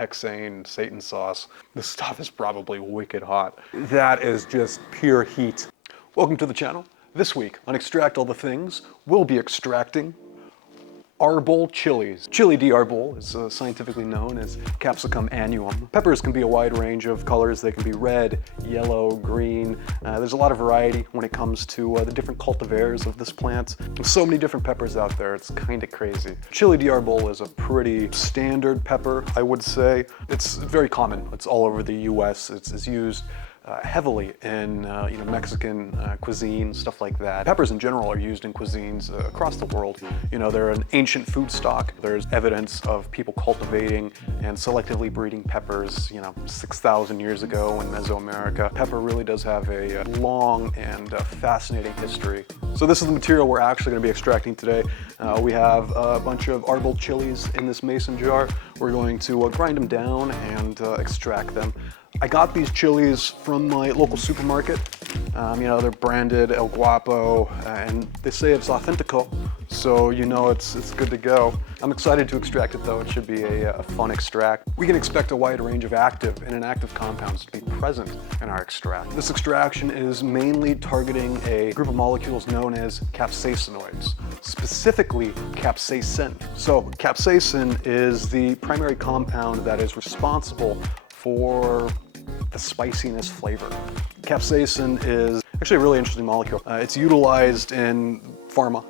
Hexane, Satan sauce. This stuff is probably wicked hot. That is just pure heat. Welcome to the channel. This week on Extract All the Things, we'll be extracting Arbol chilies. Chili di Arbol is scientifically known as Capsicum annuum. Peppers can be a wide range of colors. They can be red, yellow, green. There's a lot of variety when it comes to the different cultivars of this plant. There's so many different peppers out there, it's kind of crazy. Chili di Arbol is a pretty standard pepper, I would say. It's very common. It's all over the US. It's used heavily in Mexican cuisine, stuff like that. Peppers in general are used in cuisines across the world. They're an ancient food stock. There's evidence of people cultivating and selectively breeding peppers, 6,000 years ago in Mesoamerica. Pepper really does have a long and fascinating history. So this is the material we're actually going to be extracting today. We have a bunch of Arbol chilies in this mason jar. We're going to grind them down and extract them. I got these chilies from my local supermarket. They're branded El Guapo, and they say it's authentical, so it's good to go. I'm excited to extract it though. It should be a fun extract. We can expect a wide range of active and inactive compounds to be present in our extract. This extraction is mainly targeting a group of molecules known as capsaicinoids, specifically capsaicin. So capsaicin is the primary compound that is responsible for the spiciness flavor. Capsaicin is actually a really interesting molecule. It's utilized in pharma.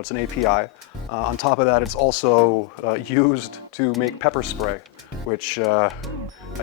It's an API. On top of that, it's also used to make pepper spray, which I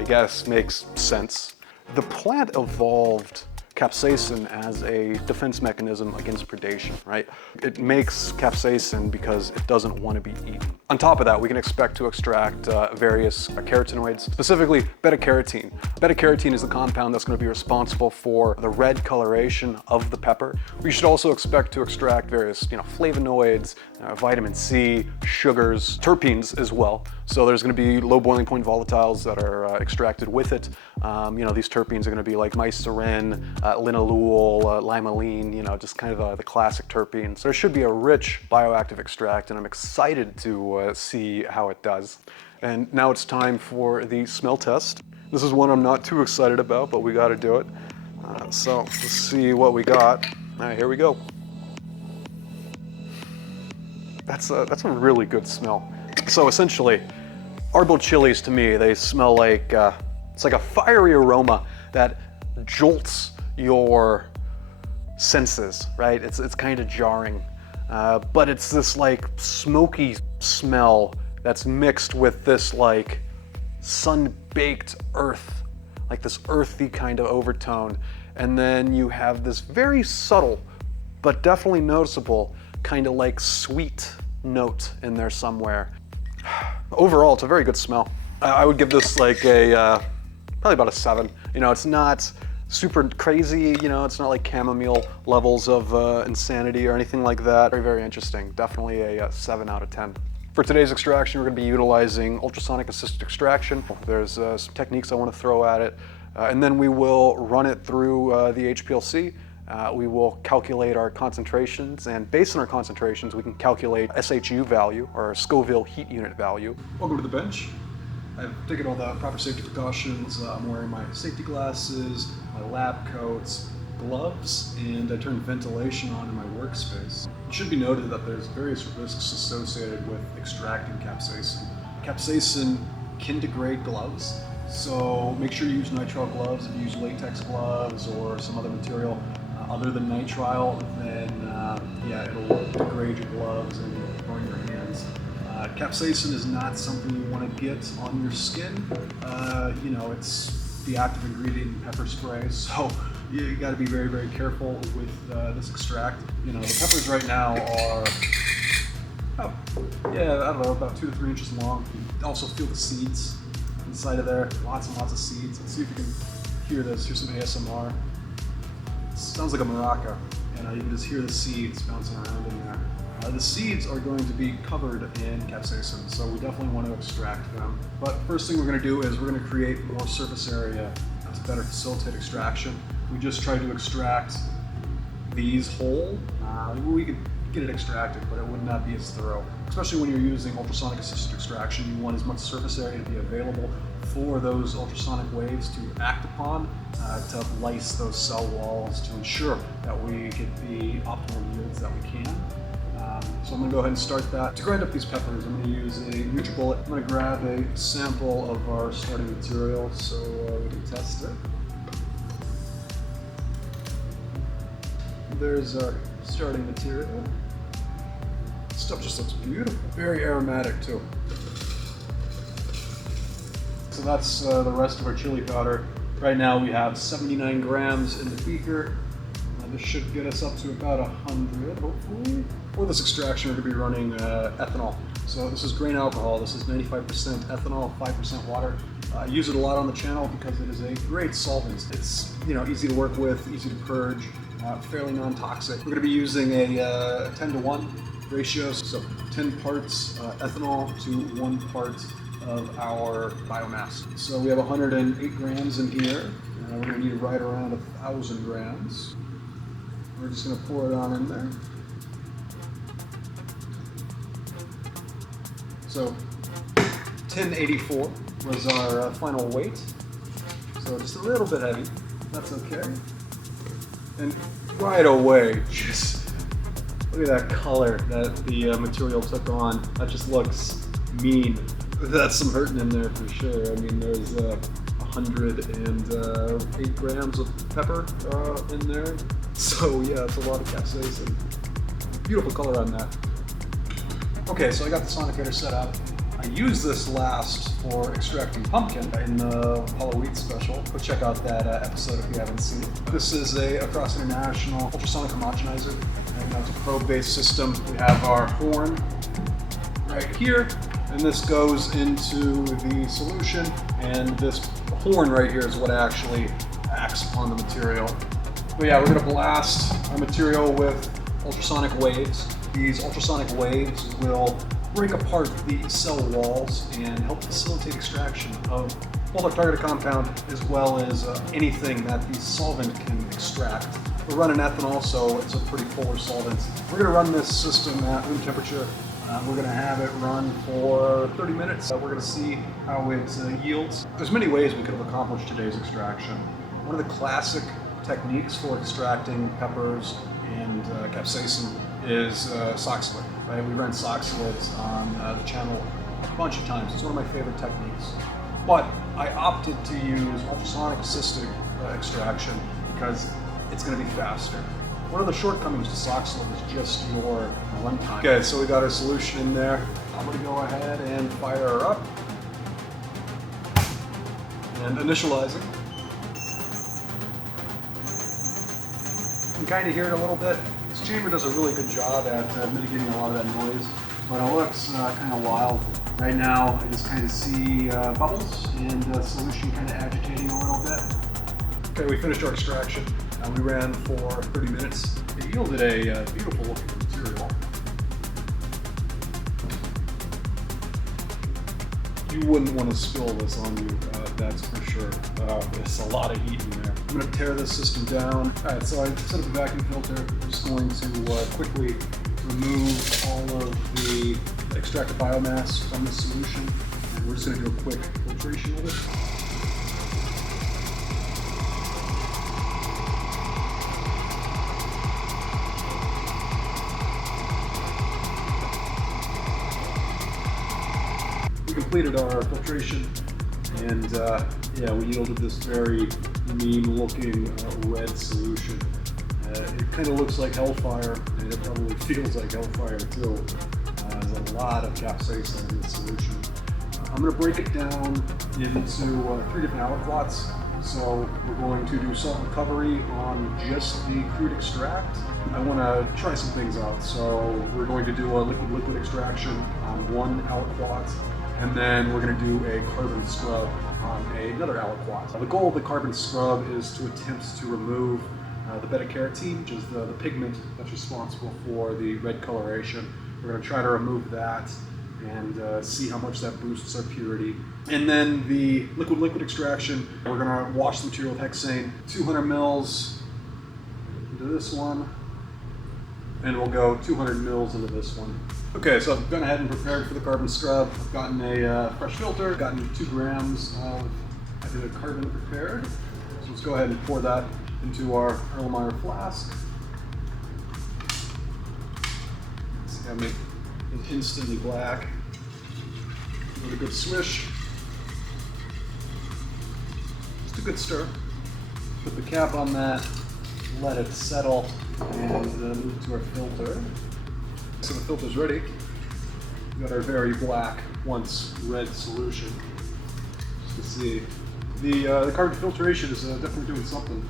guess makes sense. The plant evolved capsaicin as a defense mechanism against predation, right? It makes capsaicin because it doesn't want to be eaten. On top of that, we can expect to extract various carotenoids, specifically beta-carotene. Beta-carotene is the compound that's going to be responsible for the red coloration of the pepper. We should also expect to extract various, flavonoids, vitamin C, sugars, terpenes as well. So there's going to be low boiling point volatiles that are extracted with it. These terpenes are going to be like mycerin, linalool, limonene, just kind of the classic terpenes. So there should be a rich bioactive extract, and I'm excited to see how it does. And now it's time for the smell test. This is one I'm not too excited about, but we got to do it. So let's see what we got. All right, here we go. That's a really good smell. So essentially, Arbol chilies to me, they smell like, it's like a fiery aroma that jolts your senses, right? It's kind of jarring, but it's this like smoky smell that's mixed with this like sun-baked earth, like this earthy kind of overtone. And then you have this very subtle, but definitely noticeable kind of like sweet note in there somewhere. Overall, it's a very good smell. I would give this like a, probably about a 7. It's not super crazy, it's not like chamomile levels of insanity or anything like that. Very, very interesting. Definitely a 7 out of 10. For today's extraction, we're going to be utilizing ultrasonic assisted extraction. There's some techniques I want to throw at it. And then we will run it through the HPLC. We will calculate our concentrations, and based on our concentrations, we can calculate SHU value, or Scoville Heat Unit value. Welcome to the bench. I've taken all the proper safety precautions. I'm wearing my safety glasses, my lab coats, gloves, and I turned ventilation on in my workspace. It should be noted that there's various risks associated with extracting capsaicin. Capsaicin can degrade gloves, so make sure you use nitrile gloves. If you use latex gloves or some other material other than nitrile, then it'll degrade your gloves and burn your hands. Capsaicin is not something you want to get on your skin. It's the active ingredient in pepper spray, so you got to be very, very careful with this extract. The peppers right now are, about 2 to 3 inches long. You also feel the seeds inside of there, lots and lots of seeds. Let's see if you can hear this. Here's some ASMR. Sounds like a maraca, and you can just hear the seeds bouncing around in there. The seeds are going to be covered in capsaicin, so we definitely want to extract them. But first thing we're going to do is we're going to create more surface area to better facilitate extraction. We just tried to extract these whole. We could get it extracted, but it would not be as thorough. Especially when you're using ultrasonic assisted extraction, you want as much surface area to be available for those ultrasonic waves to act upon, to lyse those cell walls to ensure that we get the optimal yields that we can. So I'm going to go ahead and start that. To grind up these peppers, I'm going to use a NutriBullet. I'm going to grab a sample of our starting material so we can test it. There's our starting material. This stuff just looks beautiful. Very aromatic too. So that's the rest of our chili powder. Right now we have 79 grams in the beaker. This should get us up to about 100, hopefully. For this extraction, we're going to be running ethanol. So this is grain alcohol. This is 95% ethanol, 5% water. I use it a lot on the channel because it is a great solvent. It's easy to work with, easy to purge, fairly non-toxic. We're going to be using a 10-to-1 ratio, so 10 parts ethanol to 1 part of our biomass. So we have 108 grams in here. We're going to need right around 1,000 grams. We're just going to pour it on in there. So 1084 was our final weight. So just a little bit heavy. That's okay. And right away, just look at that color that the material took on. That just looks mean. That's some hurting in there for sure. I mean, there's 108 grams of pepper in there. So yeah, it's a lot of capsaicin. Beautiful color on that. Okay, so I got the sonicator set up. I used this last for extracting pumpkin in the Hollow Wheat special. Go check out that episode if you haven't seen it. This is a Across International ultrasonic homogenizer. And it's a probe-based system. We have our horn right here, and this goes into the solution, and this horn right here is what actually acts upon the material. But yeah, we're going to blast our material with ultrasonic waves. These ultrasonic waves will break apart the cell walls and help facilitate extraction of both our targeted compound as well as anything that the solvent can extract. We're running ethanol, so it's a pretty polar solvent. We're going to run this system at room temperature. We're going to have it run for 30 minutes. We're going to see how it yields. There's many ways we could have accomplished today's extraction. One of the classic techniques for extracting peppers and capsaicin is Soxhlet. Right? We ran Soxhlet on the channel a bunch of times. It's one of my favorite techniques. But I opted to use ultrasonic assisted extraction because it's going to be faster. One of the shortcomings to Soxhlet is just your runtime. Okay, so we got our solution in there. I'm going to go ahead and fire her up and initializing. You can kind of hear it a little bit. This chamber does a really good job at mitigating a lot of that noise, but it looks kind of wild. Right now, I just kind of see bubbles and the solution kind of agitating a little bit. Okay, we finished our extraction. We ran for 30 minutes. It yielded a beautiful looking material. You wouldn't want to spill this on you, that's for sure. There's a lot of heat in there. I'm going to tear this system down. Alright, so I set up a vacuum filter. I'm just going to quickly remove all of the extracted biomass from the solution. And we're just going to do a quick filtration of it. We completed our filtration, and yeah, we yielded this very mean-looking red solution. It kind of looks like hellfire, and it probably feels like hellfire too. There's a lot of capsaicin in this solution. I'm going to break it down into 3 different aliquots. So we're going to do salt recovery on just the crude extract. I want to try some things out. So we're going to do a liquid-liquid extraction on one aliquot, and then we're going to do a carbon scrub on another aliquot. The goal of the carbon scrub is to attempt to remove the beta-carotene, which is the pigment that's responsible for the red coloration. We're going to try to remove that and see how much that boosts our purity. And then the liquid-liquid extraction, we're going to wash the material with hexane. 200 mils into this one, and we'll go 200 mils into this one. Okay, so I've gone ahead and prepared for the carbon scrub. I've gotten a fresh filter, gotten 2 grams of activated carbon prepared. So let's go ahead and pour that into our Erlenmeyer flask. See how I make it instantly black. Give it a good swish. Just a good stir. Put the cap on that, let it settle, and move to our filter. So the filter's ready. We've got our very black, once red solution. Just to see. The carbon filtration is definitely doing something.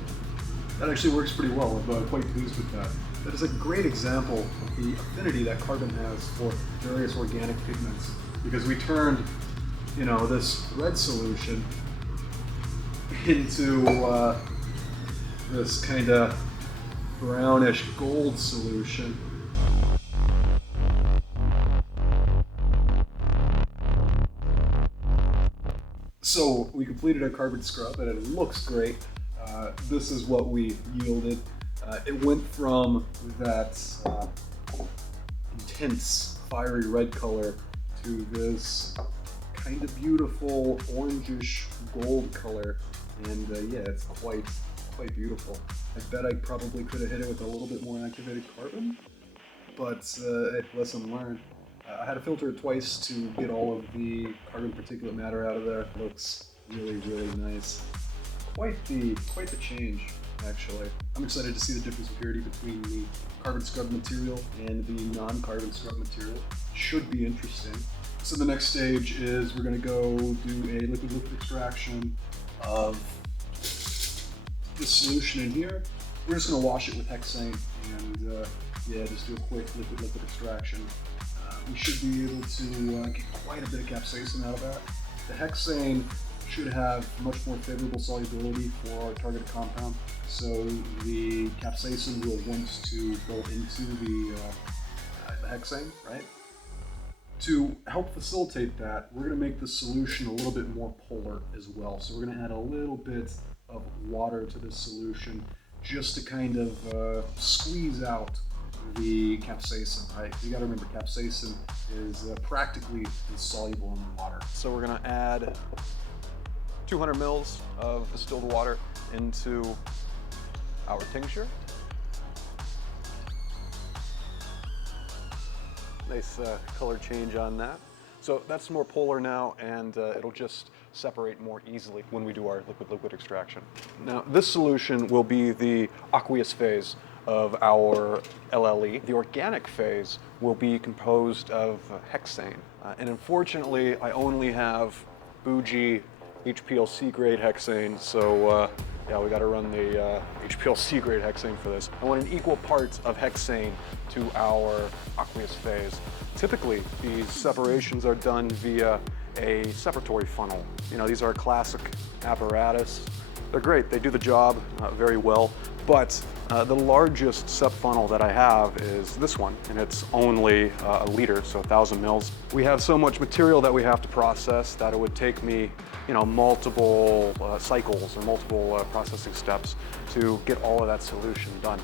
That actually works pretty well. I'm quite pleased with that. That is a great example of the affinity that carbon has for various organic pigments. Because we turned, this red solution into this kind of brownish gold solution. So we completed our carbon scrub and it looks great. This is what we yielded. It went from that intense fiery red color to this kind of beautiful orangish gold color, and yeah, it's quite beautiful. I bet I probably could have hit it with a little bit more activated carbon, but hey, lesson learned. I had to filter it twice to get all of the carbon particulate matter out of there. It looks really nice. Quite the change, actually. I'm excited to see the difference in purity between the carbon scrub material and the non-carbon scrub material. Should be interesting. So the next stage is we're going to go do a liquid extraction of this solution in here. We're just going to wash it with hexane and yeah, just do a quick liquid extraction. We should be able to get quite a bit of capsaicin out of that. The hexane should have much more favorable solubility for our targeted compound, so the capsaicin will want to go into the hexane, right? To help facilitate that, we're going to make the solution a little bit more polar as well. So we're going to add a little bit of water to this solution just to kind of squeeze out the capsaicin, right? You gotta remember, capsaicin is practically insoluble in water. So we're gonna add 200 mils of distilled water into our tincture. Nice color change on that. So that's more polar now, and it'll just separate more easily when we do our liquid extraction. Now, this solution will be the aqueous phase of our LLE. The organic phase will be composed of hexane. And unfortunately, I only have bougie HPLC grade hexane, so yeah, we gotta run the HPLC grade hexane for this. I want an equal parts of hexane to our aqueous phase. Typically, these separations are done via a separatory funnel. These are a classic apparatus. They're great, they do the job very well, but the largest sep funnel that I have is this one, and it's only a liter, so 1,000 mils. We have so much material that we have to process that it would take me, multiple cycles or multiple processing steps to get all of that solution done.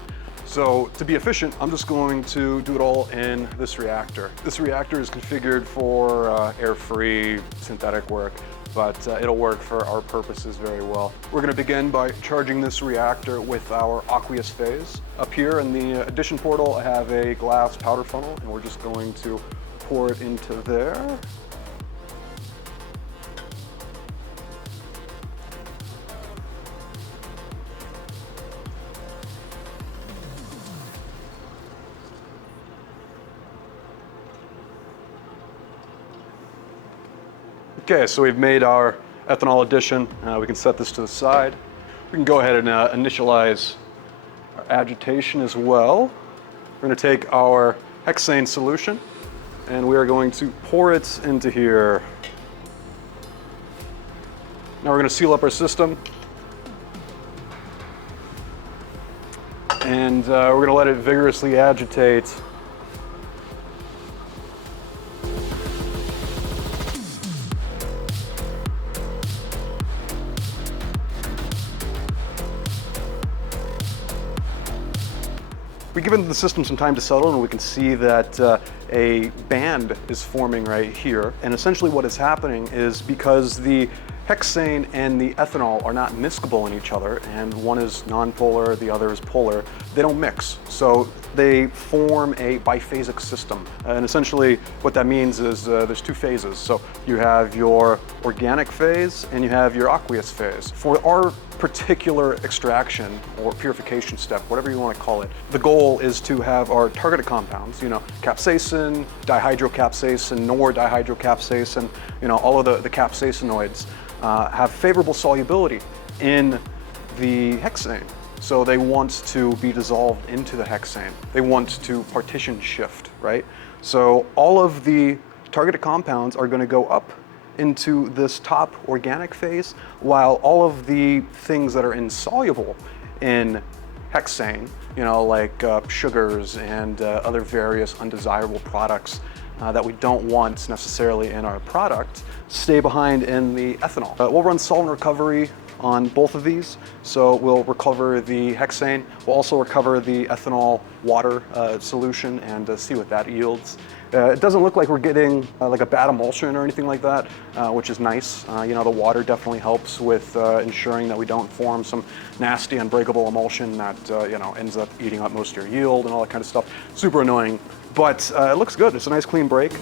So to be efficient, I'm just going to do it all in this reactor. This reactor is configured for air-free synthetic work, but it'll work for our purposes very well. We're going to begin by charging this reactor with our aqueous phase. Up here in the addition portal, I have a glass powder funnel, and we're just going to pour it into there. Okay, so we've made our ethanol addition. We can set this to the side. We can go ahead and initialize our agitation as well. We're going to take our hexane solution and we are going to pour it into here. Now we're going to seal up our system. And we're going to let it vigorously agitate. We've given the system some time to settle, and we can see that a band is forming right here. And essentially what is happening is because the hexane and the ethanol are not miscible in each other, and one is nonpolar, the other is polar, they don't mix. So they form a biphasic system. And essentially what that means is there's two phases. So you have your organic phase and you have your aqueous phase. For our particular extraction or purification step, whatever you want to call it, the goal is to have our targeted compounds, capsaicin, dihydrocapsaicin, nor dihydrocapsaicin, all of the capsaicinoids have favorable solubility in the hexane. So they want to be dissolved into the hexane. They want to partition shift, right? So all of the targeted compounds are going to go up into this top organic phase, while all of the things that are insoluble in hexane, like sugars and other various undesirable products that we don't want necessarily in our product, stay behind in the ethanol. We'll run solvent recovery on both of these. So we'll recover the hexane. We'll also recover the ethanol water solution and see what that yields. It doesn't look like we're getting like a bad emulsion or anything like that, which is nice. The water definitely helps with ensuring that we don't form some nasty unbreakable emulsion that ends up eating up most of your yield and all that kind of stuff. Super annoying, but it looks good. It's a nice clean break.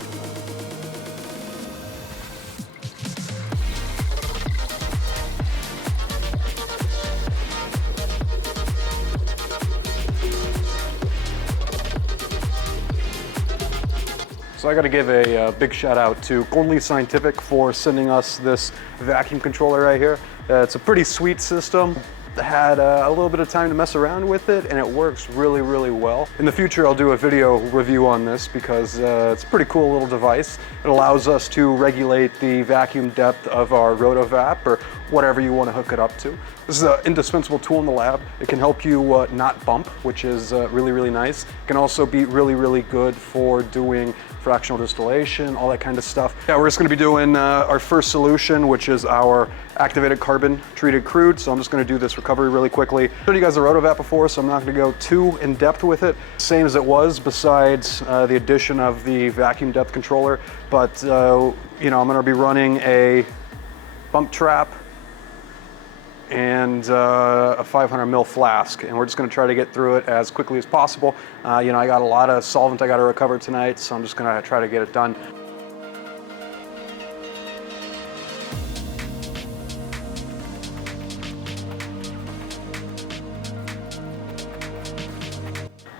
So I got to give a big shout out to Gormley Scientific for sending us this vacuum controller right here. It's a pretty sweet system. Had a little bit of time to mess around with it, and it works really, really well. In the future, I'll do a video review on this because it's a pretty cool little device. It allows us to regulate the vacuum depth of our Rotovap or whatever you want to hook it up to. This is an indispensable tool in the lab. It can help you not bump, which is really, really nice. It can also be really, really good for doing fractional distillation, all that kind of stuff. Yeah, we're just going to be doing our first solution, which is our activated carbon treated crude. So I'm just going to do this recovery really quickly. I showed you guys the Rotovap before, so I'm not going to go too in depth with it. Same as it was, besides the addition of the vacuum depth controller. But I'm going to be running a bump trap and a 500 ml flask, and we're just going to try to get through it as quickly as possible. I got a lot of solvent I got to recover tonight, so I'm just going to try to get it done.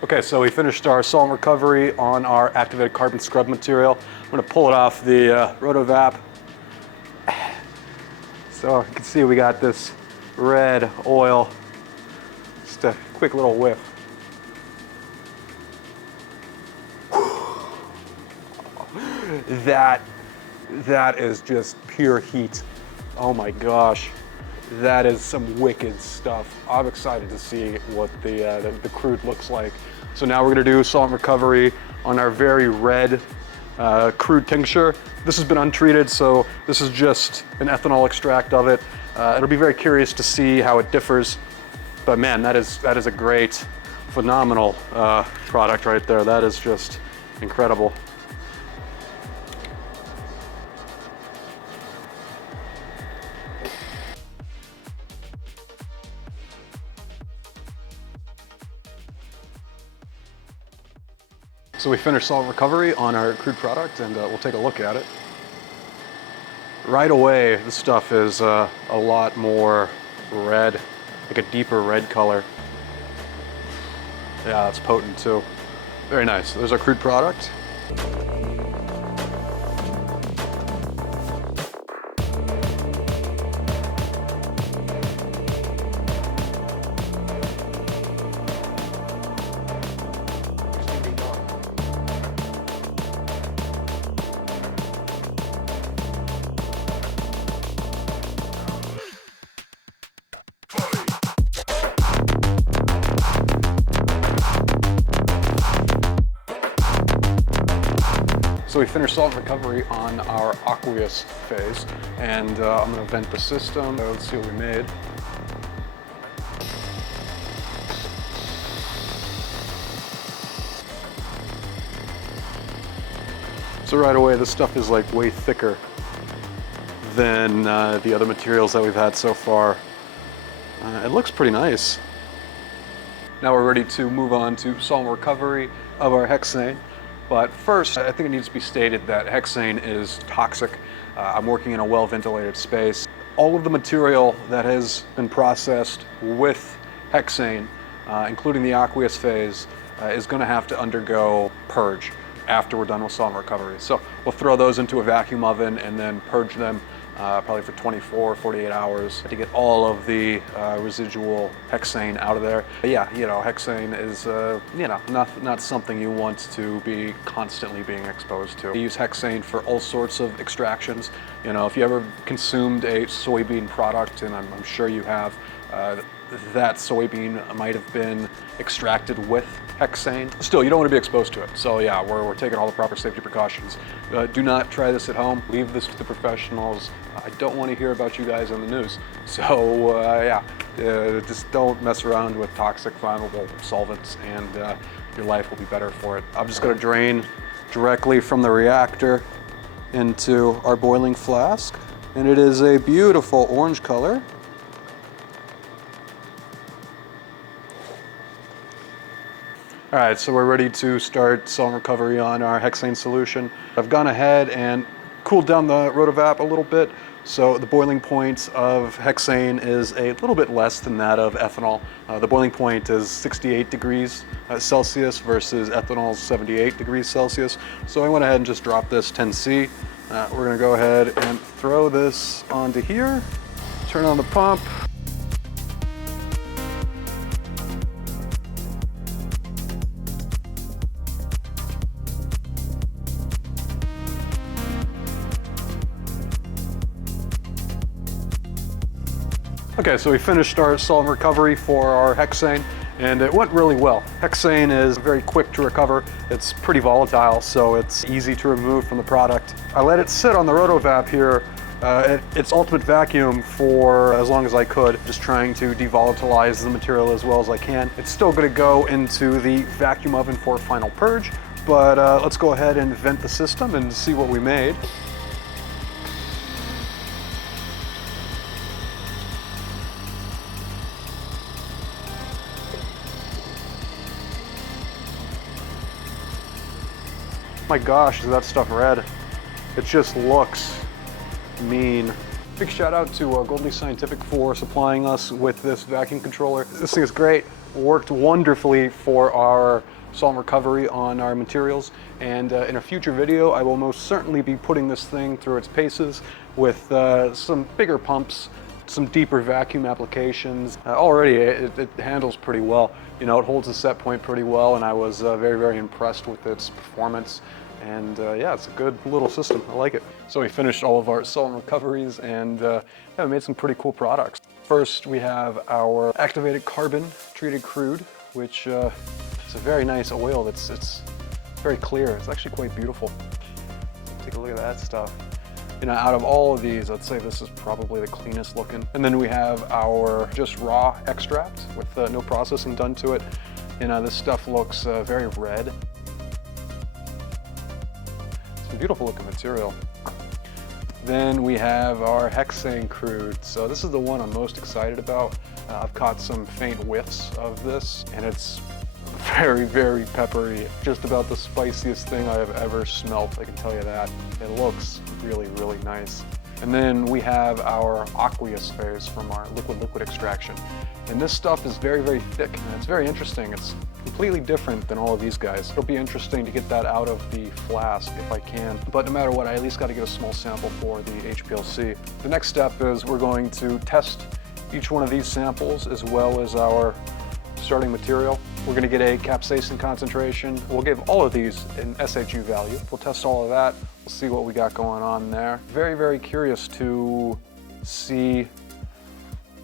Okay, so we finished our solvent recovery on our activated carbon scrub material. I'm going to pull it off the Rotovap. So you can see we got this red oil, just a quick little whiff. That is just pure heat. Oh my gosh, that is some wicked stuff. I'm excited to see what the crude looks like. So now we're gonna do solvent recovery on our very red crude tincture. This has been untreated, so this is just an ethanol extract of it. It'll be very curious to see how it differs, but man, that is a great, phenomenal product right there. That is just incredible. So we finished solvent recovery on our crude product, and we'll take a look at it. Right away, this stuff is a lot more red, like a deeper red color. Yeah, it's potent too. Very nice. There's our crude product. So we finished solvent recovery on our Aqueous phase, and I'm going to vent the system. Let's see what we made. So right away, this stuff is like way thicker than the other materials that we've had so far. It looks pretty nice. Now we're ready to move on to solvent recovery of our hexane. But first, I think it needs to be stated that hexane is toxic. I'm working in a well-ventilated space. All of the material that has been processed with hexane, including the aqueous phase, is going to have to undergo purge after we're done with solvent recovery. So we'll throw those into a vacuum oven and then purge them probably for 24, 48 hours to get all of the residual hexane out of there. But yeah, you know, hexane is, you know, not something you want to be constantly being exposed to. We use hexane for all sorts of extractions. You know, if you ever consumed a soybean product, and I'm sure you have, that soybean might have been extracted with hexane. Still, you don't want to be exposed to it. So yeah, we're taking all the proper safety precautions. Do not try this at home. Leave this to the professionals. I don't want to hear about you guys on the news. So yeah, just don't mess around with toxic flammable solvents, and your life will be better for it. I'm just going to drain directly from the reactor into our boiling flask, and it is a beautiful orange color. All right, so we're ready to start solvent recovery on our hexane solution. I've gone ahead and cooled down the Rotovap a little bit. So the boiling point of hexane is a little bit less than that of ethanol. The boiling point is 68 degrees Celsius versus ethanol's 78 degrees Celsius. So I went ahead and just dropped this 10C. We're gonna go ahead and throw this onto here, turn on the pump. Okay, so we finished our solvent recovery for our hexane, and it went really well. Hexane is very quick to recover. It's pretty volatile, so it's easy to remove from the product. I let it sit on the Rotovap here at its ultimate vacuum for as long as I could, just trying to devolatilize the material as well as I can. It's still gonna go into the vacuum oven for final purge, but let's go ahead and vent the system and see what we made. My gosh, is that stuff red. It just looks mean. Big shout out to Goldley Scientific for supplying us with this vacuum controller. This thing is great. Worked wonderfully for our solvent recovery on our materials. And in a future video, I will most certainly be putting this thing through its paces with some bigger pumps, some deeper vacuum applications. Already it handles pretty well. You know, it holds the set point pretty well, and I was very, very impressed with its performance. And yeah, it's a good little system. I like it. So we finished all of our solvent recoveries, and yeah, we made some pretty cool products. First, we have our activated carbon treated crude, which is a very nice oil. It's very clear. It's actually quite beautiful. Take a look at that stuff. You know, out of all of these, I'd say this is probably the cleanest looking. And then we have our just raw extract with no processing done to it. You know, this stuff looks very red. It's a beautiful looking material. Then we have our hexane crude. So this is the one I'm most excited about. I've caught some faint whiffs of this, and it's very, very peppery. Just about the spiciest thing I have ever smelt, I can tell you that. It looks really, really nice. And then we have our Aqueous phase from our liquid-liquid extraction. And this stuff is very, very thick, and it's very interesting. It's completely different than all of these guys. It'll be interesting to get that out of the flask if I can. But no matter what, I at least got to get a small sample for the HPLC. The next step is we're going to test each one of these samples as well as our starting material. We're going to get a capsaicin concentration. We'll give all of these an SHU value. We'll test all of that. We'll see what we got going on there. Very, very curious to see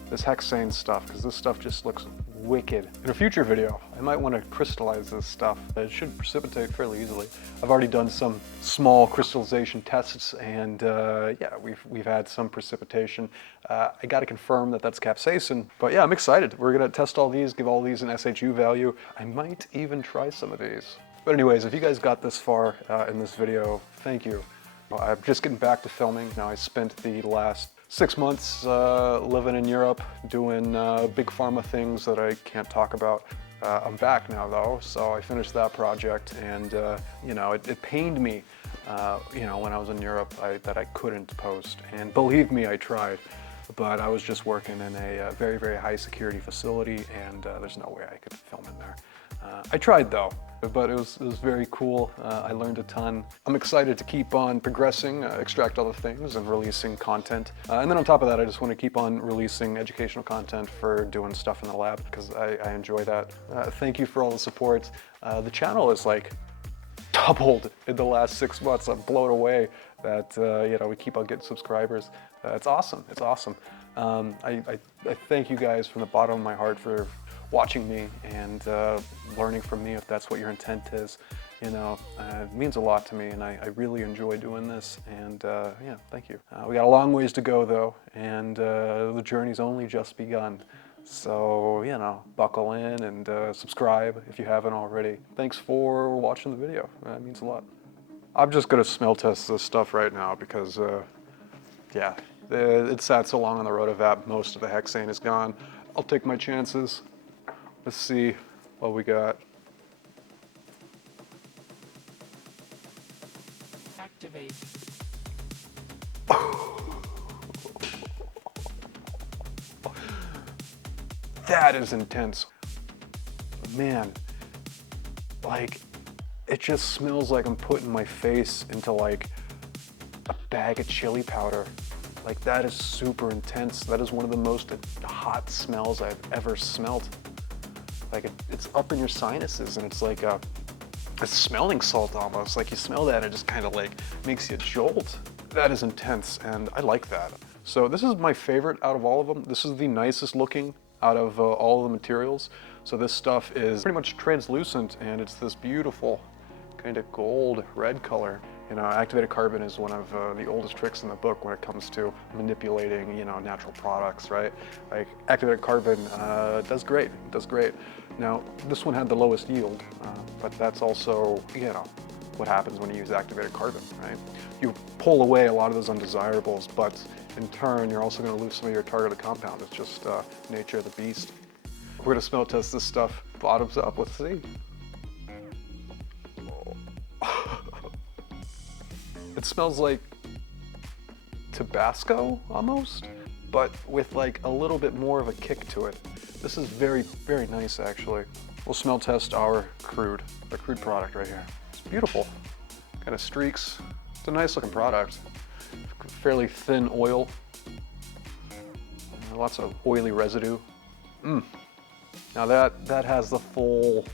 this hexane stuff, because this stuff just looks wicked. In a future video, I might want to crystallize this stuff. It should precipitate fairly easily. I've already done some small crystallization tests, and yeah, we've had some precipitation. I got to confirm that that's capsaicin, but yeah, I'm excited. We're gonna test all these, give all these an SHU value. I might even try some of these. But anyways, if you guys got this far in this video, thank you. I'm just getting back to filming. Now I spent the last 6 months living in Europe, doing big pharma things that I can't talk about. I'm back now though, so I finished that project, and you know, it pained me, you know, when I was in Europe that I couldn't post. And believe me, I tried, but I was just working in a very, very high security facility, and there's no way I could film in there. I tried though, but it was very cool. I learned a ton. I'm excited to keep on progressing, extract other things, and releasing content. And then on top of that, I just want to keep on releasing educational content for doing stuff in the lab, because I enjoy that. Thank you for all the support. The channel is like doubled in the last 6 months. I'm blown away that you know, we keep on getting subscribers. It's awesome. It's awesome. I thank you guys from the bottom of my heart for watching me and learning from me, if that's what your intent is. You know, it means a lot to me, and I really enjoy doing this, and yeah, thank you. We got a long ways to go though, and the journey's only just begun. So, you know, buckle in and subscribe if you haven't already. Thanks for watching the video. That means a lot. I'm just gonna smell test this stuff right now because, yeah, it sat so long on the Rotovap, most of the hexane is gone. I'll take my chances. Let's see what we got. Activate. That is intense. Man, like, it just smells like I'm putting my face into like a bag of chili powder. Like, that is super intense. That is one of the most hot smells I've ever smelled. Like, it's up in your sinuses, and it's like a smelling salt almost. Like, you smell that and it just kind of like makes you jolt. That is intense, and I like that. So this is my favorite out of all of them. This is the nicest looking out of all of the materials. So this stuff is pretty much translucent, and it's this beautiful kind of gold red color. You know, activated carbon is one of the oldest tricks in the book when it comes to manipulating, you know, natural products, right? Like, activated carbon does great, does great. Now, this one had the lowest yield, but that's also, you know, what happens when you use activated carbon, right? You pull away a lot of those undesirables, but in turn, you're also going to lose some of your targeted compound. It's just nature of the beast. We're going to smell test this stuff bottoms up. Let's see. It smells like Tabasco almost, but with like a little bit more of a kick to it. This is very, very nice actually. We'll smell test our Crude, the Crude product right here. It's beautiful, kind of streaks. It's a nice looking product. Fairly thin oil, lots of oily residue. Now that has the full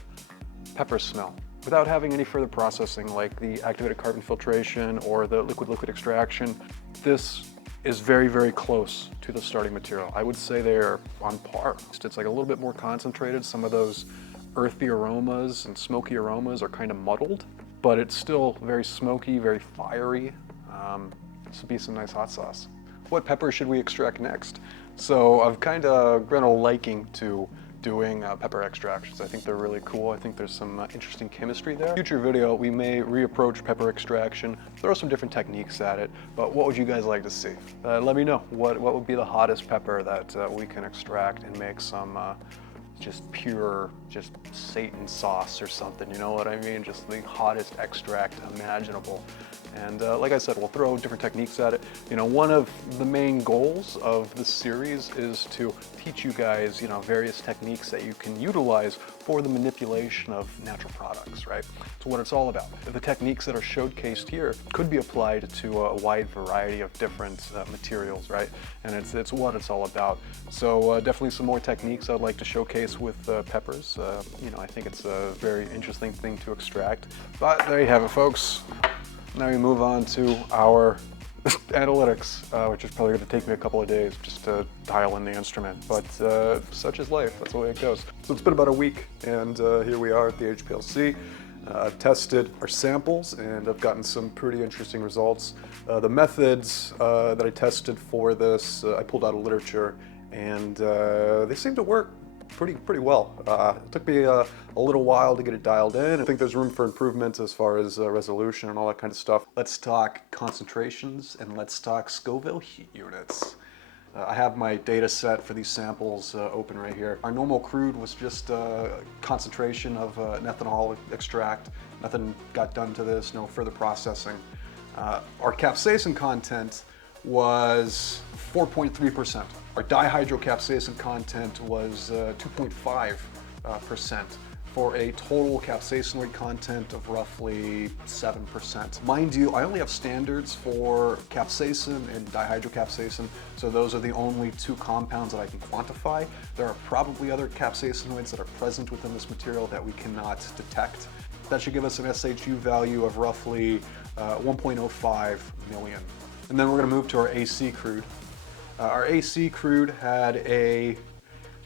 pepper smell, without having any further processing like the activated carbon filtration or the liquid extraction. This is very, very close to the starting material. I would say they're on par. It's like a little bit more concentrated. Some of those earthy aromas and smoky aromas are kind of muddled, but it's still very smoky, very fiery. This would be some nice hot sauce. What pepper should we extract next? So I've kind of grown a liking to doing pepper extractions. I think they're really cool. I think there's some interesting chemistry there. Future video, we may reapproach pepper extraction, throw some different techniques at it, but what would you guys like to see? Let me know. What would be the hottest pepper that we can extract and make some just pure, just Satan sauce or something, you know what I mean? Just the hottest extract imaginable. And like I said, we'll throw different techniques at it. You know, one of the main goals of this series is to teach you guys, you know, various techniques that you can utilize for the manipulation of natural products, right? It's what it's all about. The techniques that are showcased here could be applied to a wide variety of different materials, right? And it's what it's all about. So definitely some more techniques I'd like to showcase with peppers. You know, I think it's a very interesting thing to extract. But there you have it, folks. Now we move on to our analytics, which is probably going to take me a couple of days just to dial in the instrument, but such is life. That's the way it goes. So it's been about a week, and here we are at the HPLC. I've tested our samples, and I've gotten some pretty interesting results. The methods that I tested for this, I pulled out of literature, and they seem to work pretty well. It took me a little while to get it dialed in. I think there's room for improvement as far as resolution and all that kind of stuff. Let's talk concentrations and let's talk Scoville Heat Units. I have my data set for these samples open right here. Our normal crude was just a concentration of an ethanol extract. Nothing got done to this, no further processing. Our capsaicin content was 4.3%. Our dihydrocapsaicin content was 2.5%. For a total capsaicinoid content of roughly 7%. Mind you, I only have standards for capsaicin and dihydrocapsaicin, so those are the only two compounds that I can quantify. There are probably other capsaicinoids that are present within this material that we cannot detect. That should give us an SHU value of roughly 1.05 million. And then we're going to move to our AC crude. Our AC crude had a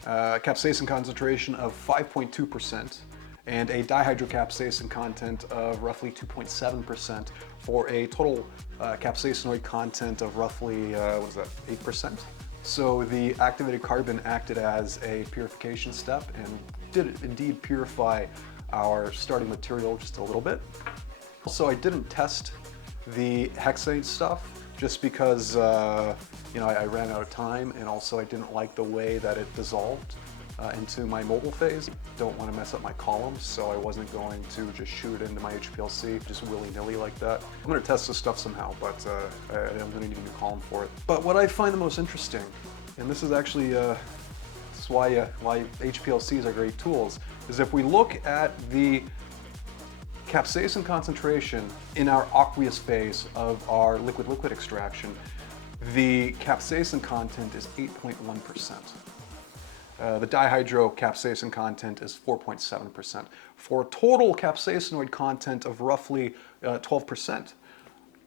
capsaicin concentration of 5.2% and a dihydrocapsaicin content of roughly 2.7% for a total capsaicinoid content of roughly, what is that, 8%? So the activated carbon acted as a purification step and did indeed purify our starting material just a little bit. Also, I didn't test the hexane stuff just because you know, I ran out of time, and also I didn't like the way that it dissolved into my mobile phase. Don't want to mess up my columns, so I wasn't going to just shoot it into my HPLC just willy-nilly like that. I'm going to test this stuff somehow, but I'm going to need a new column for it. But what I find the most interesting, and this is actually this is why HPLCs are great tools, is if we look at the capsaicin concentration in our aqueous phase of our liquid-liquid extraction, the capsaicin content is 8.1%. The dihydrocapsaicin content is 4.7%. For a total capsaicinoid content of roughly 12%.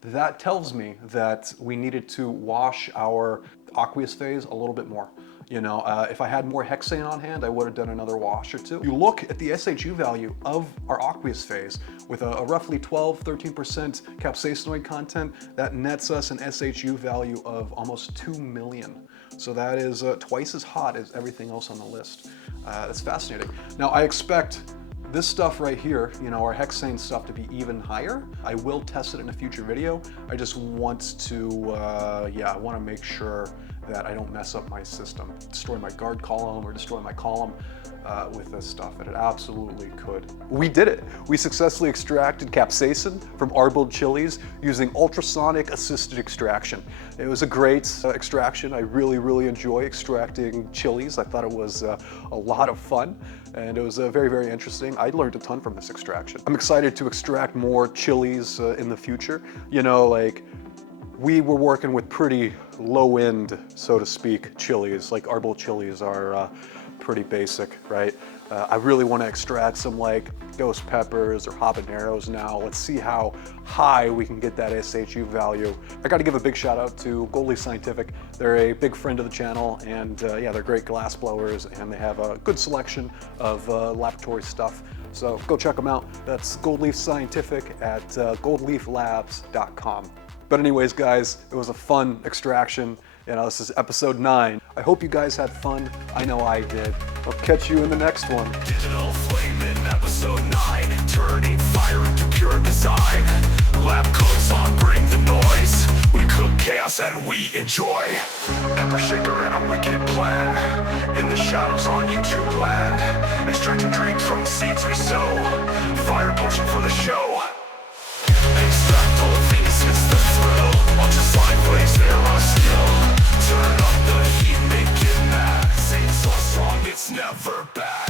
That tells me that we needed to wash our aqueous phase a little bit more. You know, if I had more hexane on hand, I would have done another wash or two. You look at the SHU value of our aqueous phase with a roughly 12-13% capsaicinoid content, that nets us an SHU value of almost 2 million. So that is twice as hot as everything else on the list. That's fascinating. Now I expect this stuff right here, you know, our hexane stuff to be even higher. I will test it in a future video. I just want to, I want to make sure that I don't mess up my system, destroy my guard column or destroy my column with this stuff, and it absolutely could. We did it. We successfully extracted capsaicin from Arbol Chilies using ultrasonic assisted extraction. It was a great extraction. I really enjoy extracting chilies. I thought it was a lot of fun, and it was very, very interesting. I learned a ton from this extraction. I'm excited to extract more chilies in the future. You know, like, we were working with pretty low-end, so to speak, chilies. Like Arbol chilies are pretty basic, right? I really want to extract some like ghost peppers or habaneros now. Let's see how high we can get that SHU value. I got to give a big shout out to Gold Leaf Scientific. They're a big friend of the channel, and yeah, they're great glass blowers, and they have a good selection of laboratory stuff. So go check them out. That's Gold Leaf Scientific at goldleaflabs.com. But anyways, guys, it was a fun extraction. You know, this is episode 9. I hope you guys had fun. I know I did. I'll catch you in the next one. Digital flame in episode 9, turning fire into pure design. Lab coats on, bring the noise. We cook chaos and we enjoy. Pepper shaker and a wicked plan. In the shadows on YouTube land. Extracting dreams from seeds we sow. Fire potion for the show. Extract all things, it's the thrill. Ultrasonic blaze, they're our skill. Turn up the heat, make it mad. Say it's so strong, it's never bad.